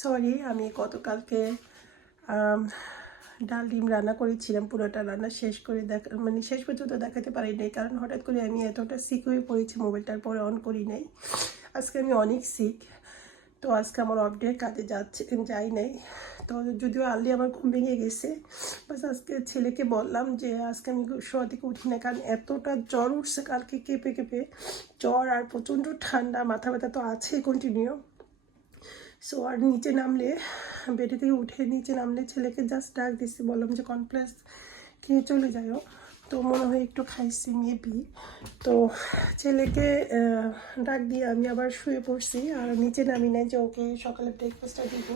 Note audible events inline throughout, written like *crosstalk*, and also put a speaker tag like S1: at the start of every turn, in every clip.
S1: Sorry আমি গতকালকে ডাল ডিম রান্না করেছিলাম, পুরোটা রান্না শেষ করে দেখা মানে শেষ পর্যন্ত দেখাতে পারি নাই, কারণ হঠাৎ করে আমি এতটা সিক হয়ে পড়েছি, মোবাইলটার পরে অন করি নাই। আজকে আমি অনেক সিক তো আজকে আমার অফডে কাজে যাচ্ছে, যাই নাই। তো যদিও আর্লি আমার ঘুম ভেঙে গেছে বাস আজকে ছেলেকে বললাম যে আজকে আমি শোয়া থেকে উঠি না, কারণ এতটা জ্বর উঠছে কালকে কেঁপে কেঁপে, জ্বর আর প্রচণ্ড ঠান্ডা, মাথা ব্যথা তো আছে কন্টিনিউ সো আর নিচে নামলে, বেডে থেকে উঠে নিচে নামলে ছেলেকে জাস্ট ডাক দিচ্ছি, বললাম যে, কনপ্লেক্স খেয়ে চলে যাও তো মনে হয় একটু খাইছি মেবি তো ছেলেকে ডাক দিয়ে আমি আবার শুয়ে পড়ছি, আর নিচে নামি নাই যে, ওকে সকালে ব্রেকফাস্টটা দিব।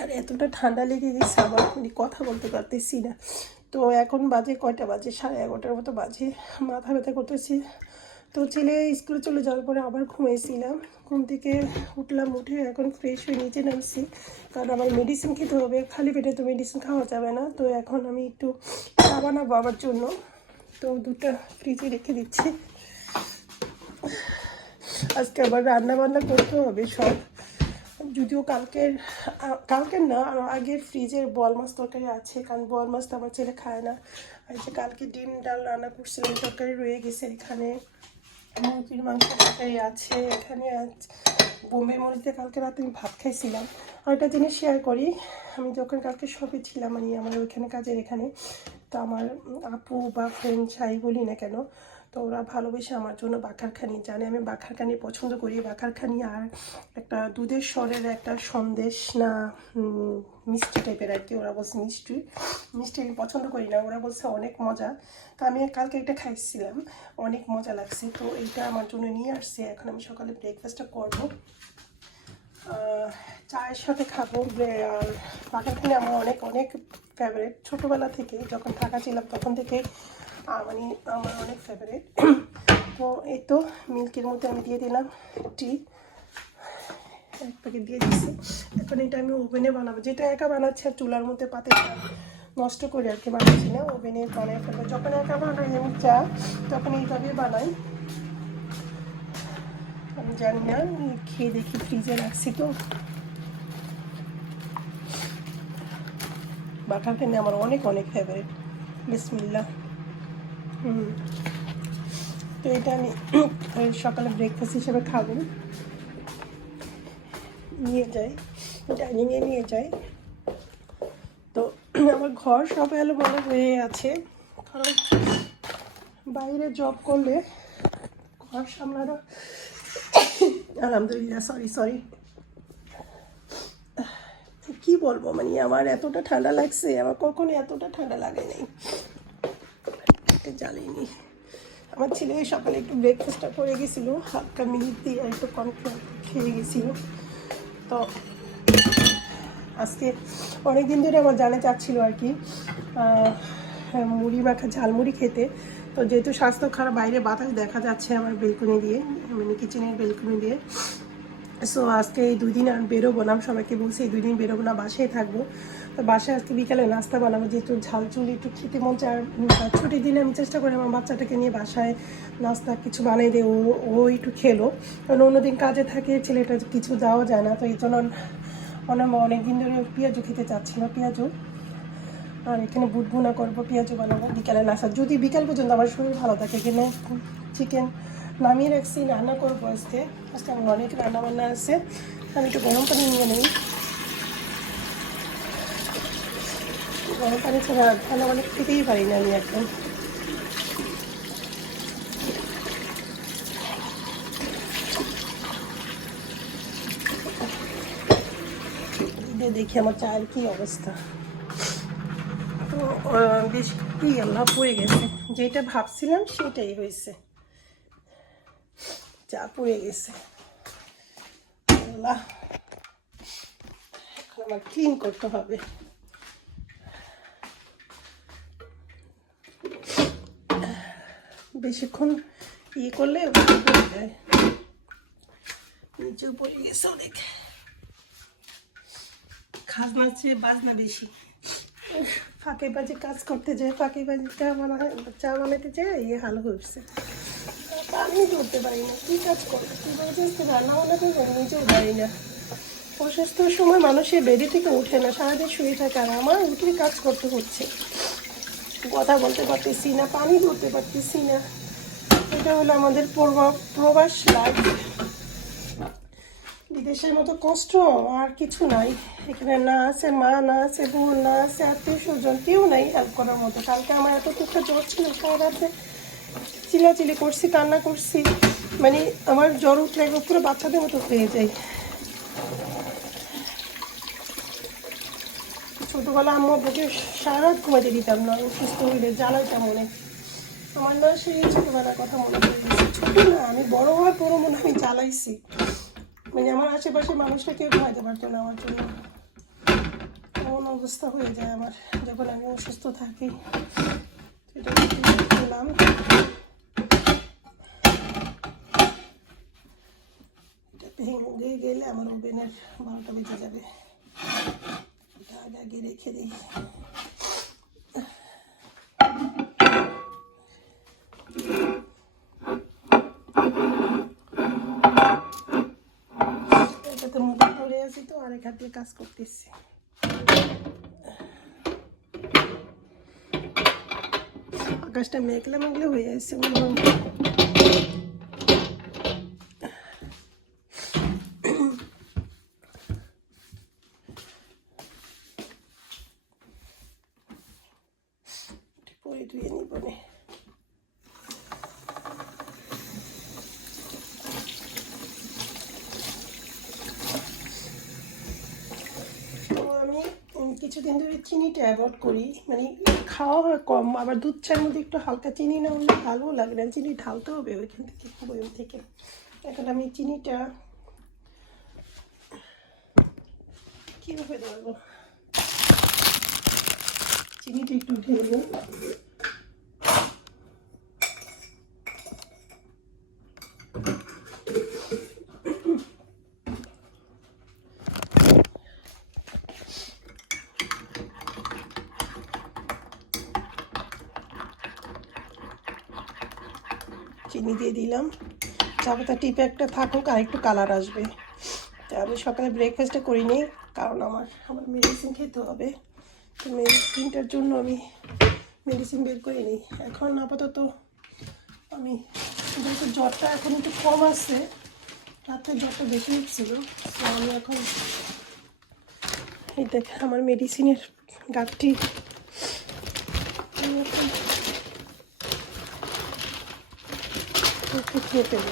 S1: আর এতটা ঠান্ডা লেগে গেছে, আবার মানে কথা বলতে পারতেছি না। তো এখন বাজে কয়টা বাজে? সাড়ে এগারোটার মতো বাজে। মাথা ব্যথা করতেছি। তো ছেলে স্কুলে চলে যাওয়ার পরে আবার ঘুমিয়েছিলাম ঘুম থেকে উঠলাম, উঠে এখন ফ্রেশ হয়ে নিচে নামছি। কারণ আমার মেডিসিন খেতে হবে, খালি পেটে তো মেডিসিন খাওয়া যাবে না। তো এখন আমি একটু চা বাবার জন্য। তো দুটো ফ্রিজে রেখে দিচ্ছি। আজকে আবার রান্না বান্না করতে হবে সব। যদিও কালকের কালকের না আগের ফ্রিজের বল মাছ তরকারি আছে, কারণ বল মাছ তো আমার ছেলে খায় না। আর যে কালকে ডিম, ডাল রান্না করছিলাম, তরকারি রয়ে গেছে এখানে। মুরগির মাংস কাটাই আছে, এখানে বোম্বে মুরগিতে কালকে রাতে আমি ভাত খাইছিলাম। আর একটা জিনিস শেয়ার করি, আমি যখন কালকে শপে ছিলাম মানে আমার ওইখানে কাজের এখানে, তো আমার আপু বা ফ্রেন্ড যাই বলি না কেন তো ওরা ভালোবেসে আমার জন্য বাখারখানি জানে। আমি বাখারখানি পছন্দ করি। বাখারখানি আর একটা দুধের স্বরের একটা সন্দেশ না মিষ্টি টাইপের আর কি। ওরা বলছে মিষ্টি। মিষ্টি আমি পছন্দ করি না। ওরা বলছে অনেক মজা। তো আমি কালকে একটা খাইছিলাম। অনেক মজা লাগছে। তো এইটা আমার জন্য নিয়ে আসছে। এখন আমি সকালে ব্রেকফাস্টটা করব। চায়ের সাথে খাব। বে- আর পাখাখানি আমার অনেক অনেক ফেভারিট ছোটোবেলা থেকে যখন ঢাকা ছিলাম তখন থেকে মানে আমার অনেক ফেভারিট তো এই তো মিল্কের মধ্যে আমি দিয়ে দিলাম টি এক প্যাকেট দিয়ে দিচ্ছি এখন এটা আমি ওভেনে বানাবো। যেটা একা বানাচ্ছি আর চুলার মধ্যে পাতে নষ্ট করে আর কি বানাচ্ছি না। ওভেনে বানিয়ে ফেলব। যখন একা বানাই আমি চা, তখন এইভাবে বানাই। আমি জানি না খেয়ে দেখি ফ্রিজে রাখছি তো। বাটার কেনে আমার অনেক অনেক ফেভারিট বিসমিল্লা তো এটা আমি সকালে ব্রেকফাস্ট হিসেবে খাব। নিয়ে যাই ডাইনিংয়ে নিয়ে যাই। তো আমার ঘর সব বড় হয়ে আছে। কারণ বাইরে জব করলে ঘর সামলানো আলহামদুলিল্লাহ সরি সরি কি বলব মানে আমার এতটা ঠান্ডা লাগছে, আমার কখনো এতটা ঠান্ডা লাগে নাই। জ্বালিনি আমার ছেলে সকালে একটু ব্রেকফাস্টটা করে গেছিল, হালকা মিনিট দিয়ে একটু কনফ্লার খেয়ে গেছিল। তো আজকে অনেক দিন ধরে আমার জানা চাচ্ছিল আর কি মুড়ি মাখা ঝালমুড়ি খেতে। তো যেহেতু স্বাস্থ্য খারাপ, বাইরে বাতাস দেখা যাচ্ছে আমার বেলকুনি দিয়ে মানে কিচেনের বেলকুনি দিয়ে। সো আজকে এই দুই দিন আর বেরোবো না, আমি সবাইকে বলছি এই দুই দিন বেরোবো না, বাসায় থাকব। তো বাসায় আজকে বিকালে নাস্তা বানাবো, যেহেতু ঝাল চুল একটু খেতে মন চায়। ছুটির দিনে আমি চেষ্টা করি আমার বাচ্চাটাকে নিয়ে বাসায় নাস্তা কিছু বানিয়ে দিয়ে ও ও একটু খেলো। কারণ অন্যদিন কাজে থাকে, ছেলেটা কিছু দেওয়া যায় না, তো এই জন্য অনেক অনেক দিন ধরে পেঁয়াজু খেতে চাচ্ছিল পেঁয়াজু আর এখানে বুট ভুনা করব পেঁয়াজু বানাবো বিকালে নাস্তা। যদি বিকাল পর্যন্ত আমার শরীর ভালো থাকে, এখানে চিকেন নামিয়ে রাখছি, রান্না করব আজকে। আজকে আমার অনেক রান্না বান্না আছে, আমি একটু গরম পানি নিয়ে নিই। গরম পানি ছাড়া রান্না অনেক খেতেই পারি না আমি একদম দেখি আমার চায়ের কি অবস্থা। তো বেশ কি আল্লাহ, পড়ে গেছে। যেটা ভাবছিলাম সেটাই হয়েছে। চা পড়ে গেছে। আল্লাহ আমার ক্লিন করতে হবে। বেশিক্ষণ ইয়ে করলে পড়ে যায় নিচেও পড়ে গেছে অনেক। খাজনা চেয়ে বাজনা বেশি। ফাঁকে বাজে কাজ করতে যায়, ফাঁকে বাজে চা বানা চা বানাতে যায় ইয়ে হাল হচ্ছে আমি করতে পারি না, কি কাজ করব? কীভাবে যে রান্না বান্না করব নিজেও পারি না। অসুস্থর সময় মানুষের বেডে থেকে ওঠে না, সারাদিন শুয়ে থাকে আর আমার উঠে কাজ করতে হচ্ছে। কথা বলতে পারতেছি না, পানি ধরতে পারতেছি না। এটা হলো আমাদের প্রবা- প্রবাস লাইফ বিদেশের মতো কষ্ট আর কিছু নাই। এখানে না আছে মা, না আছে বোন, না আছে আত্মীয় স্বজন, কেউ নাই হেল্প করার মতো। কালকে আমার এত টুকটা জ্বর ছিল কার রাতে চিলাচিলি করছি, কান্না করছি। মানে আমার জ্বর উঠলে পুরো বাচ্চাদের মতো হয়ে যায় ছোটবেলা আম্মু বুকে সারা রাত ঘুমাতে দিতাম না, অসুস্থ হইলে জ্বালাইতাম অনেক। আমার না সেই ছোটবেলার কথা মনে পড়ে ছোট না, আমি বড় হওয়ার পরও মনে আমি জ্বালাইছি। মানে আমার আশেপাশে মানুষরা কেউ ঘুমাইতে পারতো না আমার জন্য। এমন অবস্থা হয়ে যায় আমার, যখন আমি অসুস্থ থাকি। সেটা ভেঙে গেলে আমার ওভেনের বারোটা বেজে যাবে। এটা আগে রেখে দিই এটাতে পড়ে আছি তো আরেক হাত কাজ করতেছি আকাশটা মেঘলা মেঘলা হয়ে আসছে মনে। পরে ধুয়ে নিব নে তো আমি উম, কিছুদিন ধরে চিনিটা অ্যাভয়েড করি। মানে খাওয়া হয় কম, আবার দুধ চার মধ্যে একটু হালকা চিনি না হলে ভালোও লাগে না। চিনি ঢালতে হবে ওইখান থেকে, বয়ম থেকে। এখন আমি চিনিটা কীভাবে ধরবো চিনিটা একটু ঢেলবো চিনি দিয়ে দিলাম। পাতা টিপে একটা থাকুক আর একটু কালার আসবে। তো আমি সকালে ব্রেকফাস্টটা করিনি কারণ আমার আমার মেডিসিন খেতে হবে। তো মেডিসিনটার জন্য আমি মেডিসিন বের করে নিই এখন আপাতত আমি, যেহেতু জ্বরটা এখন একটু কম আছে রাত্রে জ্বরটা বেশি উঠছিল তো আমি এখন এই দেখ আমার মেডিসিনের এখন খেয়ে ফেলব।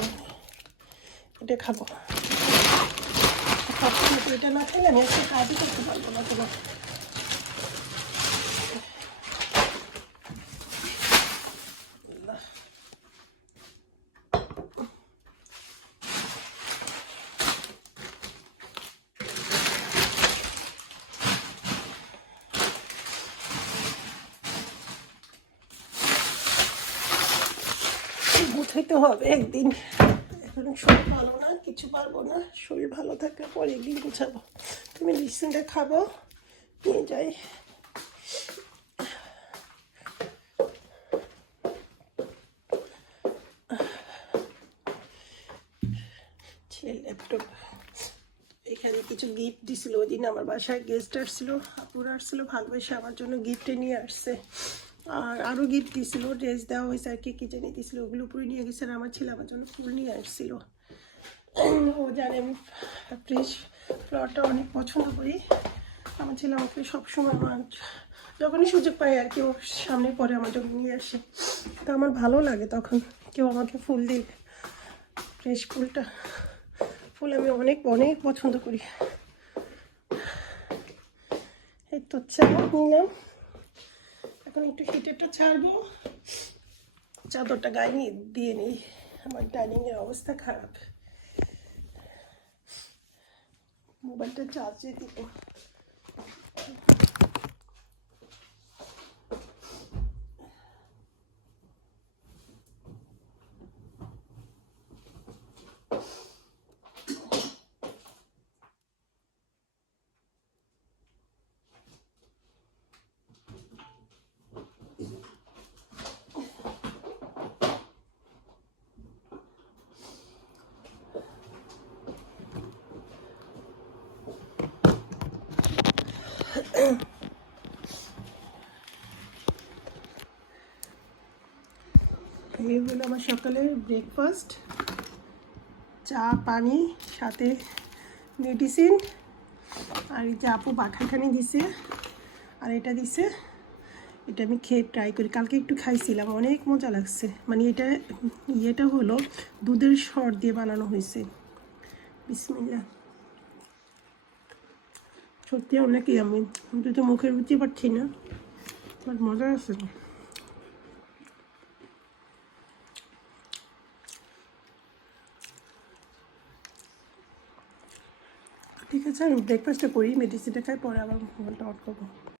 S1: এটা খাব। এটা না খেলে আমি একটু কাজই করতে পারব না কোনো গুছাইতে হবে একদিন। এখন শরীর ভালো না, কিছু পারব না। শরীর ভালো থাকার পর একদিন গুছাবো। তুমি মেডিসিনটা খাব। নিয়ে যাই। ল্যাপটপ এখানে কিছু গিফট দিছিল ওই দিন আমার বাসায় গেস্ট আসছিল, আপুর আসছিল ভালোবেসে আমার জন্য গিফটে নিয়ে আসছে। আর আরও গিফট দিছিল ড্রেস দেওয়া হয়েছে আর কি কি জানি দিছিল ওগুলো পুরো নিয়ে গেছে আর আমার ছেলে আমার জন্য ফুল নিয়ে আসছিল। ও জানে আমি ফ্রেশ ফ্লাওয়ারটা অনেক পছন্দ করি। আমার ছেলে আমাকে সবসময় আমার যখনই সুযোগ পাই আর কি ওর সামনে পরে আমার জন্য নিয়ে আসে। তো আমার ভালো লাগে তখন কেউ আমাকে ফুল দিলে। ফ্রেশ ফুলটা, ফুল আমি অনেক অনেক পছন্দ করি। এই তো চা নিলাম। এখন একটু হিটারটা ছাড়বো। চাদরটা গায়ে দিয়ে নিই। আমার ডাইনিংয়ের অবস্থা খারাপ। মোবাইলটা চার্জে দিব। *clears throat* এই হলো আমার সকালের ব্রেকফাস্ট চা, পানি, সাথে মেডিসিন আর এই যে আপু দিছে, আর এটা দিছে। এটা আমি খেয়ে ট্রাই করি। কালকে একটু খাইছিলাম, অনেক মজা লাগছে। মানে এটা, ইয়েটা হলো দুধের সর দিয়ে বানানো হয়েছে। বিসমিল্লা সত্যি অনেকই আমি কিন্তু তো মুখে রুচি পাচ্ছি না। বাট মজা আছে ঠিক আছে, আমি ব্রেকফাস্টটা করি মেডিসিনটা খাই, পরে আবার মোবাইলটা অন করব।